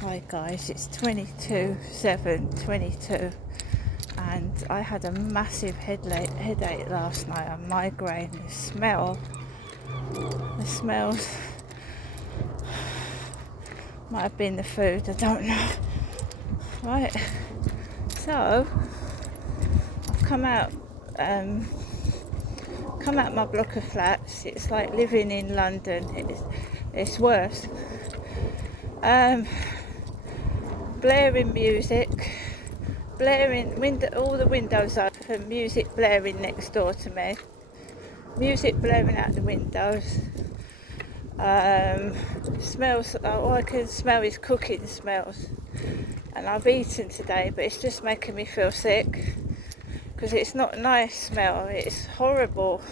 Hi guys, it's 22/7/22 and I had a massive headache last night, a migraine. The smells might have been the food, I don't know. Right, so I've come out my block of flats. It's like living in London. It's worse. Blaring music, all the windows open, music blaring next door to me, music blaring out the windows. Smells, all I can smell is cooking smells, and I've eaten today, but it's just making me feel sick because it's not a nice smell. It's horrible.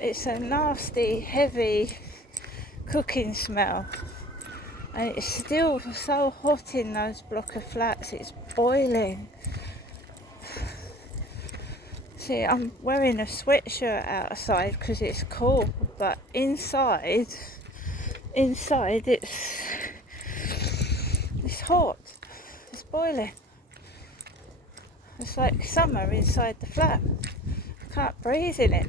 It's a nasty, heavy cooking smell. And it's still so hot in those block of flats, it's boiling. See, I'm wearing a sweatshirt outside because it's cool, but inside it's hot, it's boiling. It's like summer inside the flat. I can't breathe in it.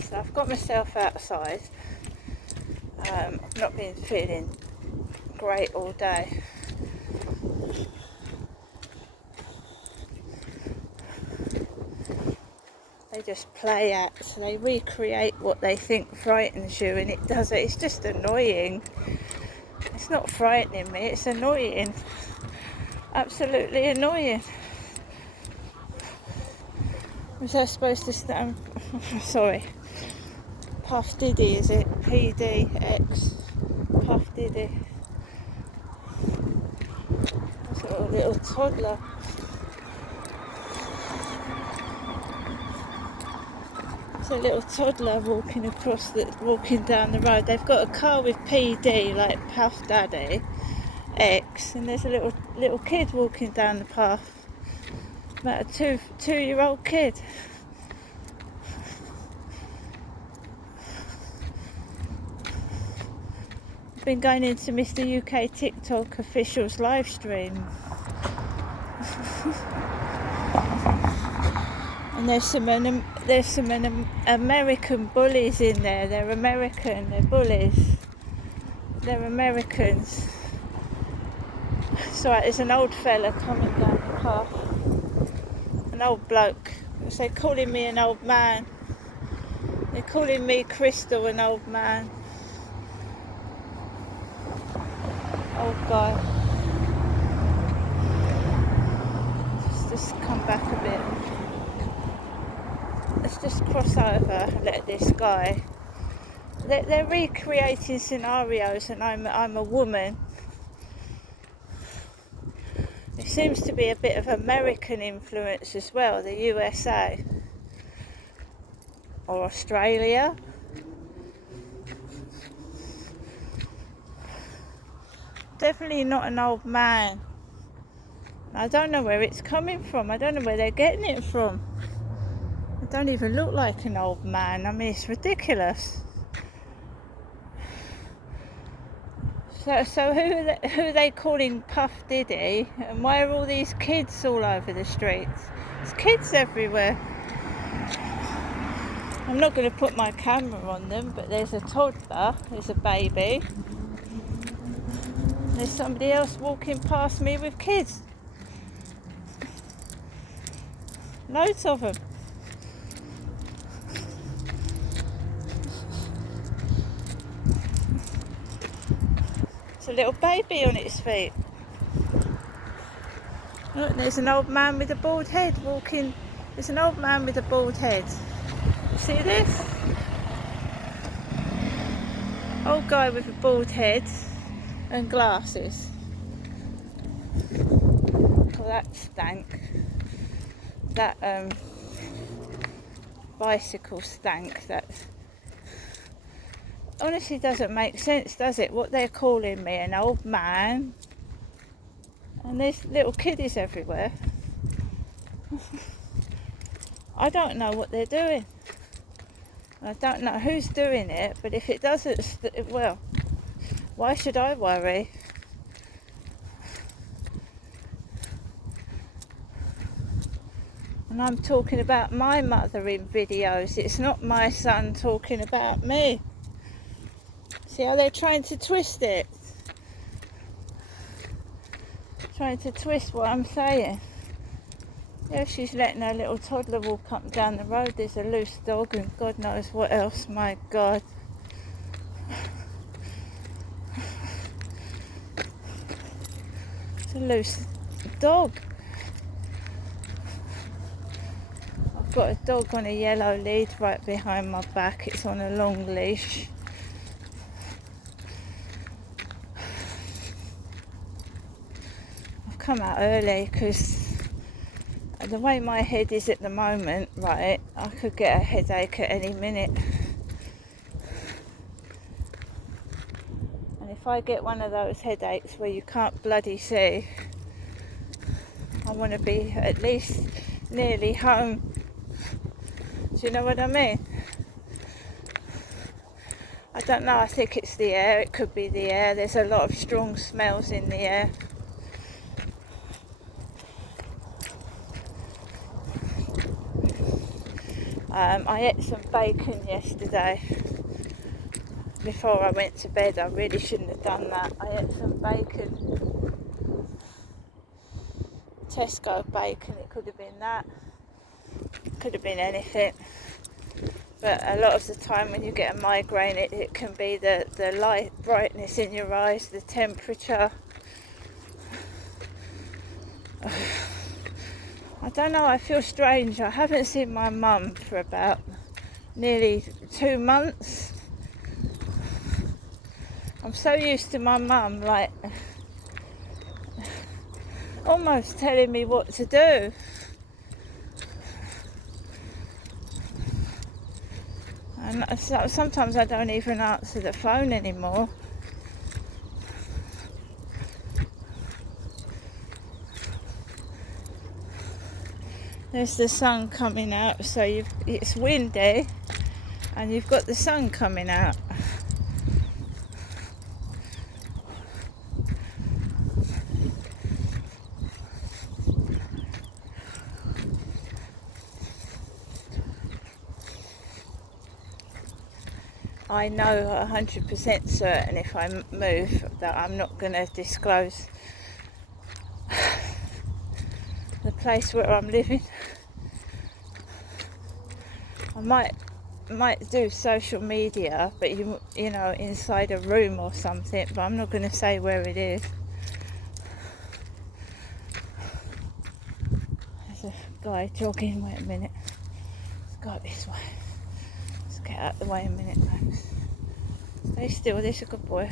So I've got myself outside. I've not been feeling great all day. They just play acts, they recreate what they think frightens you, and it doesn't. It's just annoying. It's not frightening me, it's annoying. Absolutely annoying. Was I supposed to stand? Sorry. Puff Diddy, is it? PDX. Puff Diddy. That's a little toddler. It's a little toddler walking down the road. They've got a car with PD, like Puff Daddy X, and there's a little kid walking down the path. About a two-year-old kid. I've been going into Mr. UK TikTok official's live stream. And there's some American bullies in there. They're American, they're bullies. They're Americans. So there's an old fella coming down the path. An old bloke. So they're calling me an old man. They're calling me Crystal an old man. Old guy. Just come back a bit. Let's just cross over and let this guy. They're recreating scenarios, and I'm a woman. There seems to be a bit of American influence as well, the USA or Australia. Definitely not an old man. I don't know where it's coming from. I don't know where they're getting it from. It don't even look like an old man. I mean, it's ridiculous. So who are they calling Puff Diddy, and why are all these kids all over the streets? There's kids everywhere. I'm not going to put my camera on them, but there's a toddler, there's a baby. There's somebody else walking past me with kids. Loads of them. It's a little baby on its feet. Look, there's an old man with a bald head walking. There's an old man with a bald head. See this? Old guy with a bald head and glasses. Well, that stank. That bicycle stank. That honestly doesn't make sense, does it? What they're calling me, an old man, and there's little kiddies everywhere. I don't know what they're doing. I don't know who's doing it, but if it doesn't, well, why should I worry? And I'm talking about my mother in videos. It's not my son talking about me. See how they're trying to twist it? Trying to twist what I'm saying. Yeah, she's letting her little toddler walk up and down the road. There's a loose dog and God knows what else. My God. It's a loose dog. I've got a dog on a yellow lead right behind my back. It's on a long leash. I've come out early because the way my head is at the moment, right, I could get a headache at any minute. And if I get one of those headaches where you can't bloody see, I want to be at least nearly home. Do you know what I mean? I don't know, I think it's the air. It could be the air. There's a lot of strong smells in the air. I ate some bacon yesterday before I went to bed. I really shouldn't have done that. I ate some bacon, Tesco bacon. It could have been that, it could have been anything, but a lot of the time when you get a migraine, it can be the light brightness in your eyes, the temperature. I don't know, I feel strange. I haven't seen my mum for about nearly 2 months. I'm so used to my mum, like, almost telling me what to do. And sometimes I don't even answer the phone anymore. There's the sun coming out, so it's windy and you've got the sun coming out. I know 100% certain if I move that I'm not going to disclose the place where I'm living. I might do social media, but you know, inside a room or something, but I'm not going to say where it is. There's a guy jogging. Wait a minute. Let's go this way. Let's get out of the way a minute, Max. Stay still, this is a good boy.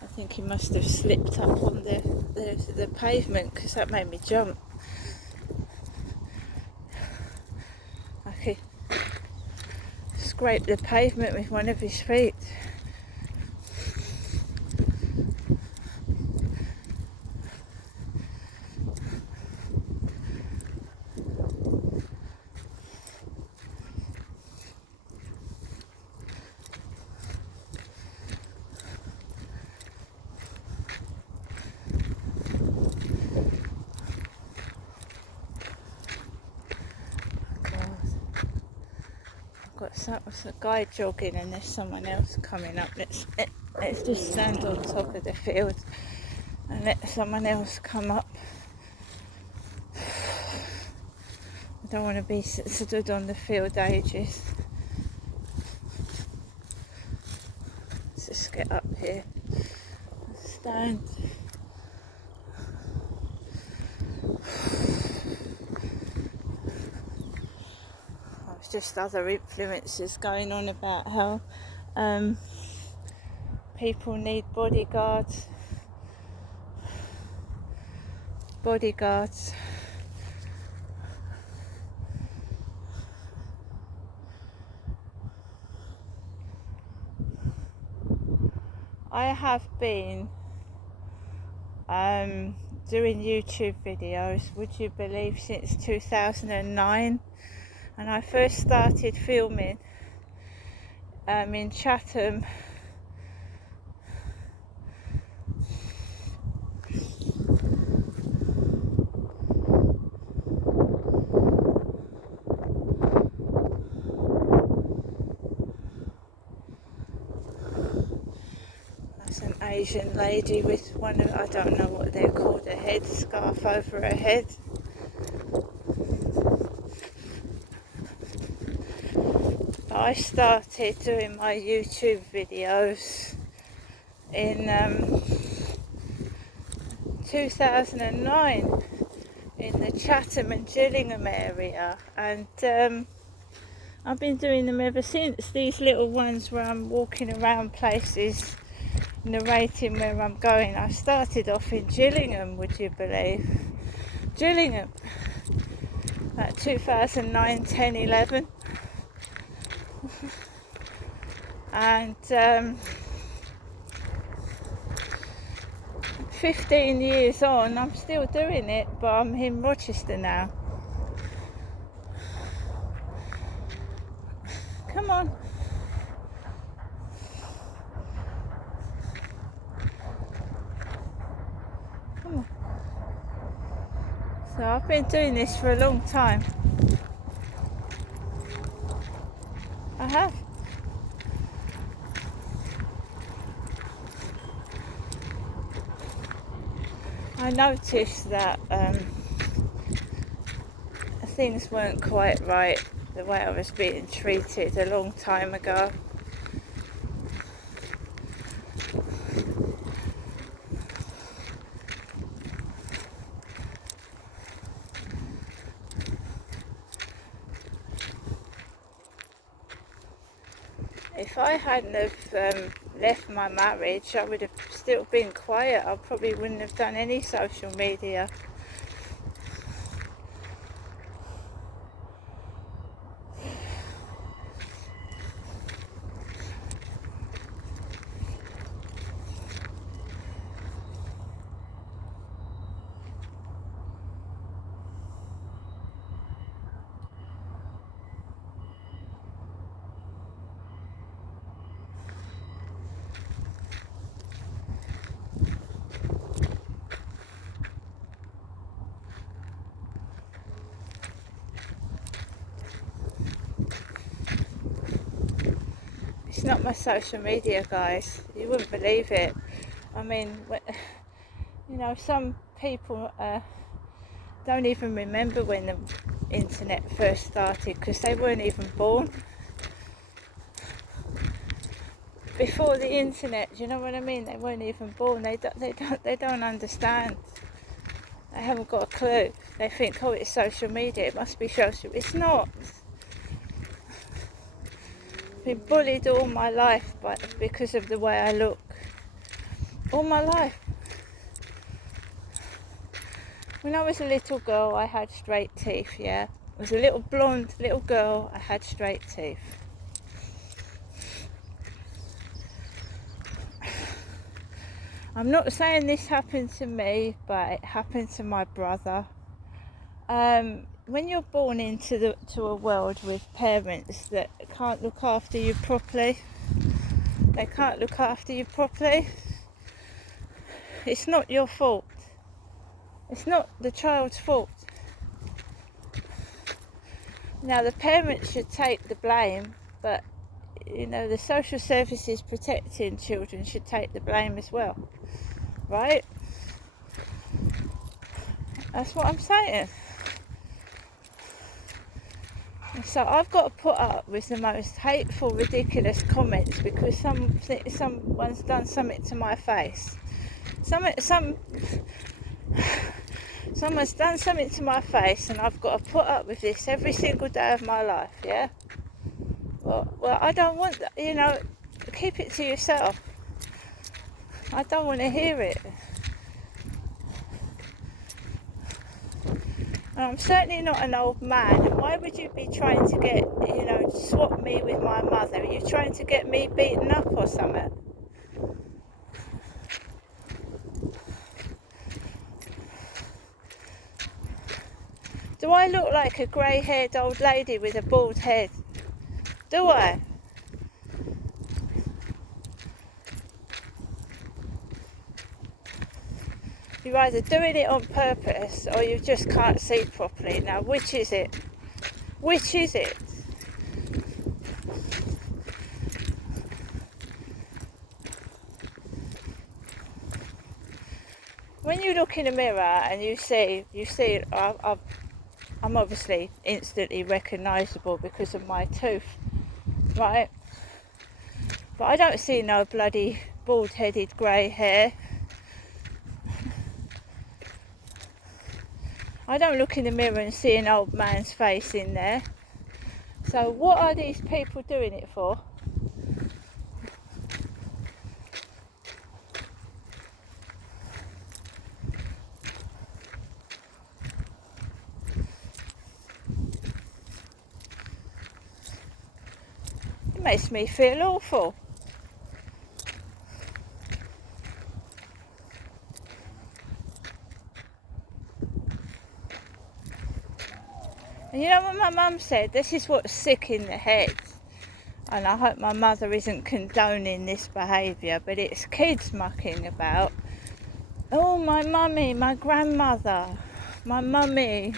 I think he must have slipped up on the pavement, because that made me jump. Okay. Scraped the pavement with one of his feet. There's a guy jogging and there's someone else coming up. Let's just stand on top of the field and let someone else come up. I don't want to be stood on the field ages. Let's just get up here and stand. Just other influences going on about how people need bodyguards. I have been doing YouTube videos, would you believe, since 2009. And I first started filming in Chatham an Asian lady with one of, I don't know what they're called, a headscarf over her head. I started doing my YouTube videos in 2009 in the Chatham and Gillingham area, and I've been doing them ever since. These little ones where I'm walking around places narrating where I'm going. I started off in Gillingham, would you believe? Gillingham, at 2009, 10, 11. And 15 years on, I'm still doing it, but I'm in Rochester now. Come on. Come on. So I've been doing this for a long time. I have. I noticed that things weren't quite right, the way I was being treated a long time ago. If I hadn't have left my marriage, I would have still been quiet. I probably wouldn't have done any social media. It's not my social media, guys. You wouldn't believe it. I mean, you know, some people don't even remember when the internet first started because they weren't even born. Before the internet, do you know what I mean? They weren't even born. They don't understand. They haven't got a clue. They think, oh, it's social media. It must be social. It's not. I've been bullied all my life, because of the way I look. All my life. When I was a little girl, I had straight teeth. Yeah, I was a little blonde little girl. I had straight teeth. I'm not saying this happened to me, but it happened to my brother. When you're born into a world with parents that can't look after you properly, it's not your fault. It's not the child's fault. Now, the parents should take the blame, but you know, the social services protecting children should take the blame as well, right? That's what I'm saying. So I've got to put up with the most hateful, ridiculous comments because someone's done something to my face. Someone's done something to my face, and I've got to put up with this every single day of my life. Yeah. Well, I don't want that. You know, keep it to yourself. I don't want to hear it. And I'm certainly not an old man, and why would you be trying to get, swap me with my mother? Are you trying to get me beaten up or something? Do I look like a grey-haired old lady with a bald head? Do I? You're either doing it on purpose or you just can't see properly. Now, which is it? Which is it? When you look in a mirror and you see, I'm obviously instantly recognisable because of my tooth, right? But I don't see no bloody bald-headed grey hair. I don't look in the mirror and see an old man's face in there. So what are these people doing it for? It makes me feel awful. And you know what my mum said? This is what's sick in the head. And I hope my mother isn't condoning this behaviour, but it's kids mucking about. Oh, my mummy, my grandmother, my mummy.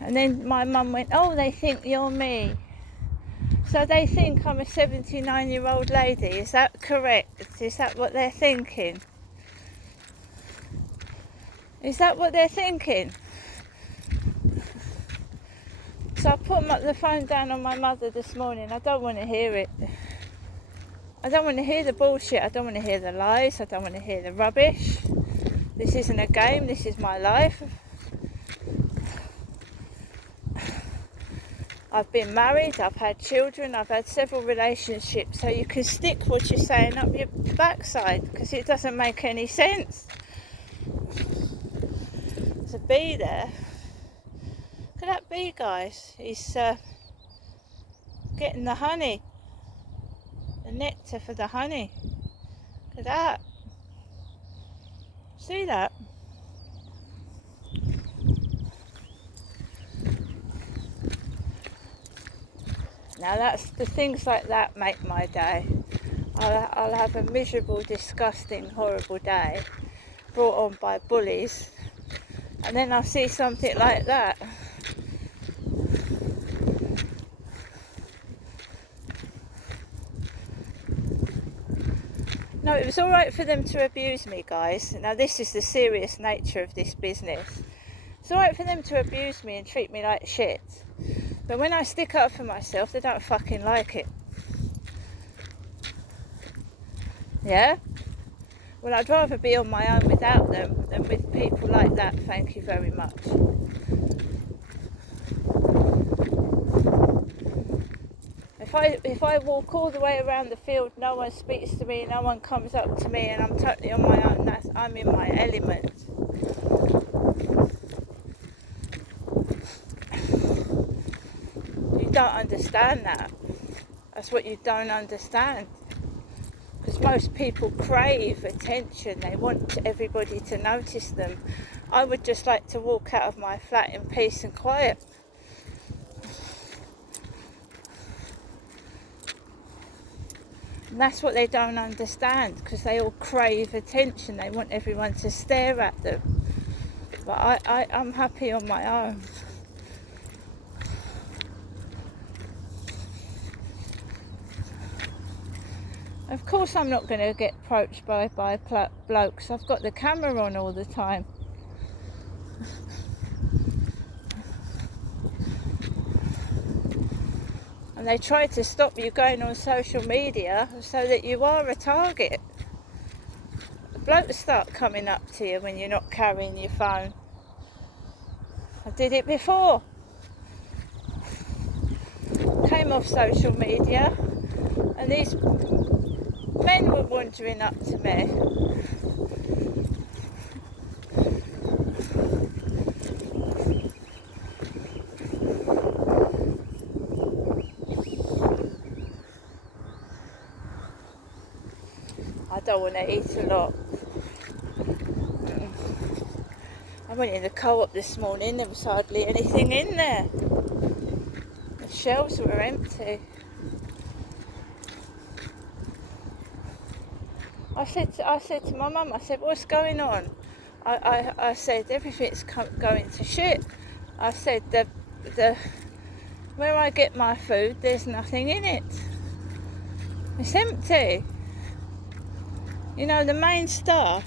And then my mum went, oh, they think you're me. So they think I'm a 79-year-old lady. Is that correct? Is that what they're thinking? Is that what they're thinking? So I put the phone down on my mother this morning. I don't want to hear it. I don't want to hear the bullshit. I don't want to hear the lies. I don't want to hear the rubbish. This isn't a game. This is my life. I've been married. I've had children. I've had several relationships. So you can stick what you're saying up your backside because it doesn't make any sense to be there. Look at that bee, guys. He's getting the honey, the nectar for the honey. Look at that. See that? Now that's the things like that make my day. I'll have a miserable, disgusting, horrible day brought on by bullies, and then I'll see something like that. No, it was all right for them to abuse me, guys. Now this is the serious nature of this business. It's all right for them to abuse me and treat me like shit. But when I stick up for myself, they don't fucking like it. Yeah? Well, I'd rather be on my own without them than with people like that, thank you very much. If I walk all the way around the field, no one speaks to me, no one comes up to me, and I'm totally on my own, I'm in my element. You don't understand that. That's what you don't understand. Because most people crave attention. They want everybody to notice them. I would just like to walk out of my flat in peace and quiet. And that's what they don't understand, because they all crave attention. They want everyone to stare at them. But I'm happy on my own. Of course I'm not going to get approached by blokes. I've got the camera on all the time. And they try to stop you going on social media so that you are a target. Blokes start coming up to you when you're not carrying your phone. I did it before. Came off social media and these men were wandering up to me. I don't want to eat a lot. I went in the Co-op this morning, there was hardly anything in there. The shelves were empty. I said to my mum, I said, what's going on? I said, everything's going to shit. I said, where I get my food, there's nothing in it. It's empty. You know, the main stuff,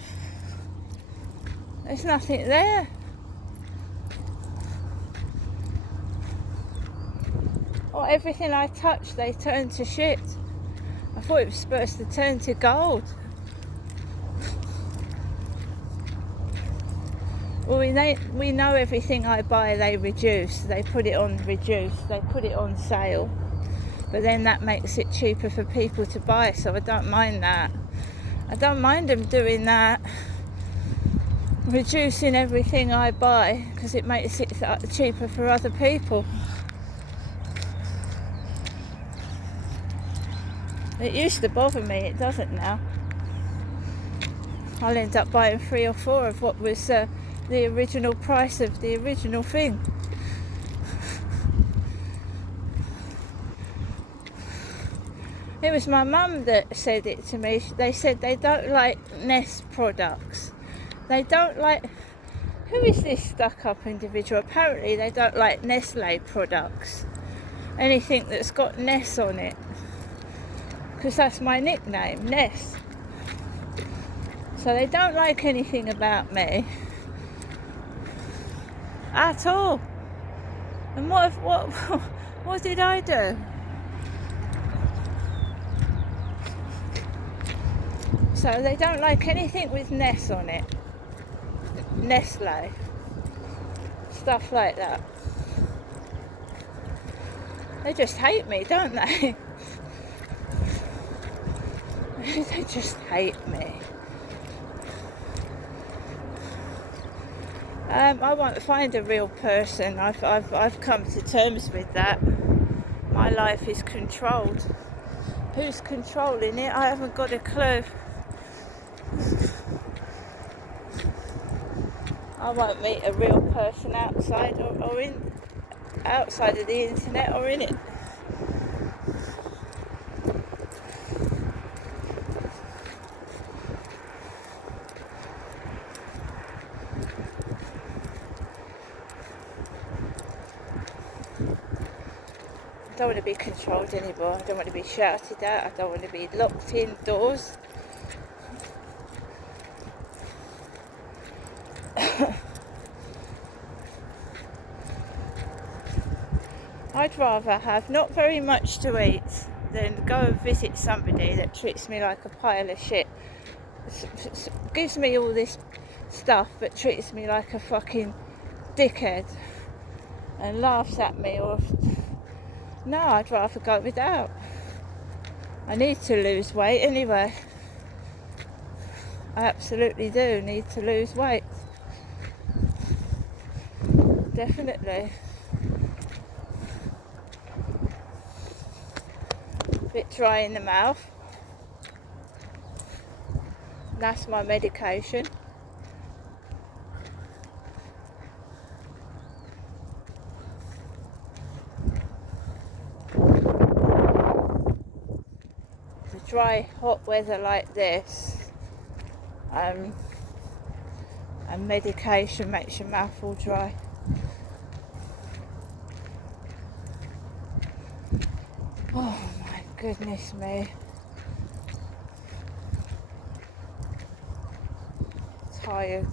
there's nothing there. Or everything I touched, they turned to shit. I thought it was supposed to turn to gold. Well, we know everything I buy they reduce. They put it on reduce. They put it on sale. But then that makes it cheaper for people to buy, so I don't mind that. I don't mind them doing that, reducing everything I buy, because it makes it cheaper for other people. It used to bother me, it doesn't now. I'll end up buying 3 or 4 of what was the original price of the original thing. It was my mum that said it to me. They said they don't like Nest products. They don't like... Who is this stuck-up individual? Apparently they don't like Nestle products. Anything that's got Ness on it. Because that's my nickname, Ness. So they don't like anything about me. At all. And what did I do? So they don't like anything with Ness on it. Nestle. Stuff like that. They just hate me, don't they? They just hate me. I won't find a real person. I've come to terms with that. My life is controlled. Who's controlling it? I haven't got a clue. I won't meet a real person outside outside of the internet or in it. I don't want to be controlled anymore. I don't want to be shouted at. I don't want to be locked indoors. I'd rather have not very much to eat than go and visit somebody that treats me like a pile of shit. Gives me all this stuff but treats me like a fucking dickhead and laughs at me. Or no, I'd rather go without. I need to lose weight anyway. I absolutely do need to lose weight. Definitely. A bit dry in the mouth. That's my medication. The dry, hot weather like this, and medication makes your mouth all dry. Oh my goodness me. Tired.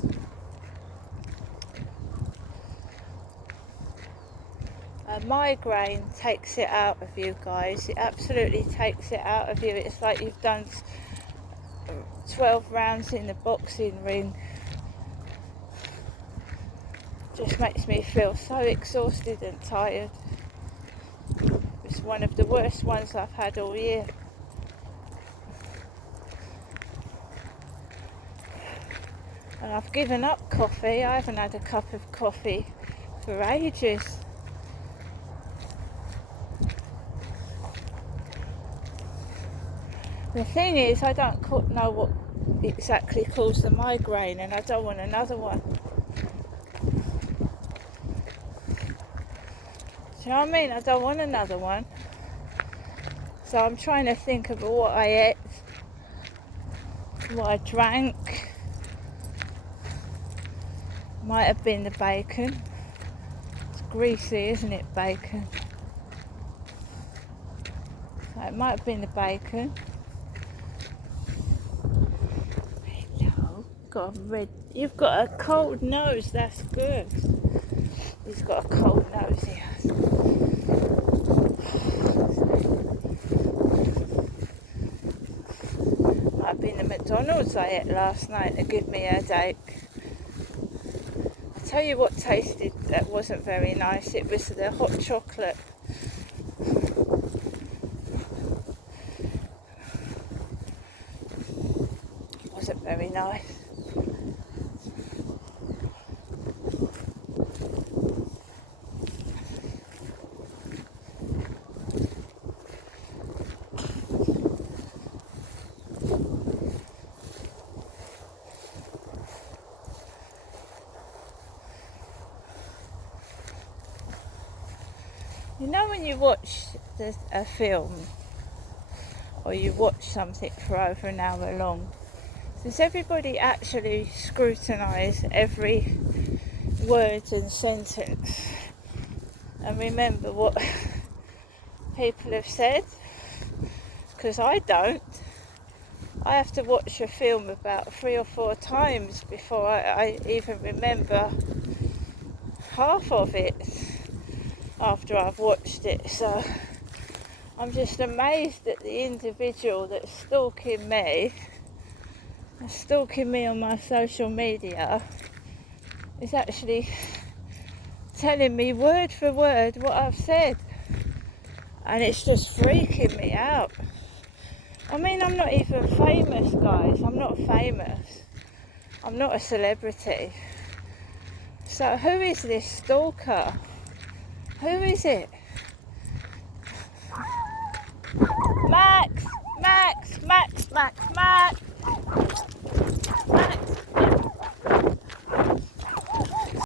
A migraine takes it out of you guys. It absolutely takes it out of you. It's like you've done 12 rounds in the boxing ring. Just makes me feel so exhausted and tired. It's one of the worst ones I've had all year. And I've given up coffee. I haven't had a cup of coffee for ages. The thing is, I don't know what exactly caused the migraine, and I don't want another one. you know what I mean? I don't want another one. So I'm trying to think about what I ate, what I drank. Might have been the bacon. It's greasy, isn't it, bacon? So it might have been the bacon. Hello. You've got a cold nose, that's good. He's got a cold nose here. Might have been the McDonald's I ate last night to give me a headache. I'll tell you what tasted that wasn't very nice. It was the hot chocolate. It wasn't very nice. You know when you watch a film or you watch something for over an hour long, does everybody actually scrutinise every word and sentence and remember what people have said? Because I don't. I have to watch a film about 3 or 4 times before I even remember half of it after I've watched it. So I'm just amazed that the individual that's stalking me on my social media is actually telling me word for word what I've said, and it's just freaking me out. I mean, I'm not even famous, guys. I'm not famous. I'm not a celebrity. So who is this stalker? Who is it? Max!